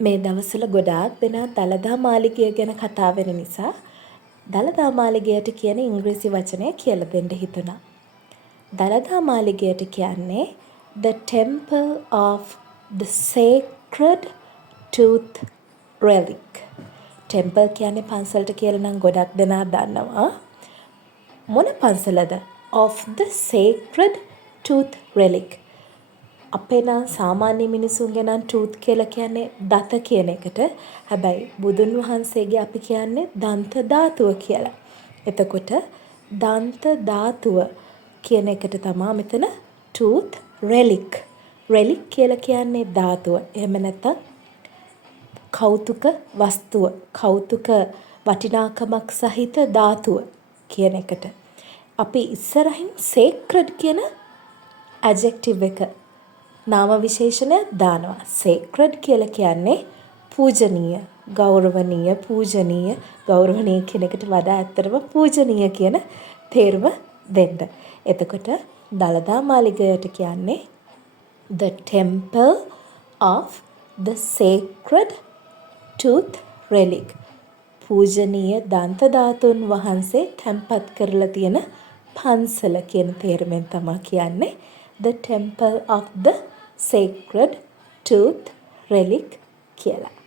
මේ දවස්වල ගොඩාක් දෙනා දළදා මාලිගය ගැන කතා වෙන නිසා දළදා මාලිගයට කියන ඉංග්‍රීසි වචනය කියලා දෙන්න හිතුණා. දළදා මාලිගයට කියන්නේ The Temple of the Sacred Tooth Relic. Temple කියන්නේ පන්සලට කියලා නම් ගොඩක් දෙනා දන්නවා. මොන පන්සලද? Of the Sacred Tooth Relic. අපේ නම් සාමාන්‍ය මිනිසුන්ගේ නම් ටූත් කියලා කියන්නේ දත කියන එකට. හැබැයි බුදුන් වහන්සේගේ අපි කියන්නේ දන්ත ධාතුව කියලා. එතකොට දන්ත ධාතුව කියන එකට තමයි මෙතන ටූත් රෙලික්. රෙලික් කියලා කියන්නේ ධාතුව. එහෙම නැත්නම් කෞතුක වස්තුව, කෞතුක වටිනාකමක් සහිත ධාතුව කියන එකට. අපි ඉස්සරහින් sacred කියන adjective එක නාම විශේෂණයක් දානවා. sacred කියලා කියන්නේ පූජනීය, ගෞරවනීය, පූජනීය, ගෞරවනීය කියන එකට වඩා ඇත්තටම පූජනීය කියන තේරුම දෙන්න. එතකොට දළදා මාලිගයට කියන්නේ the temple of the sacred tooth relic. පූජනීය දන්ත ධාතුන් වහන්සේ තැන්පත් කරලා තියෙන පන්සල කියන තේරුමෙන් තමයි කියන්නේ the temple of the sacred tooth relic කියලා.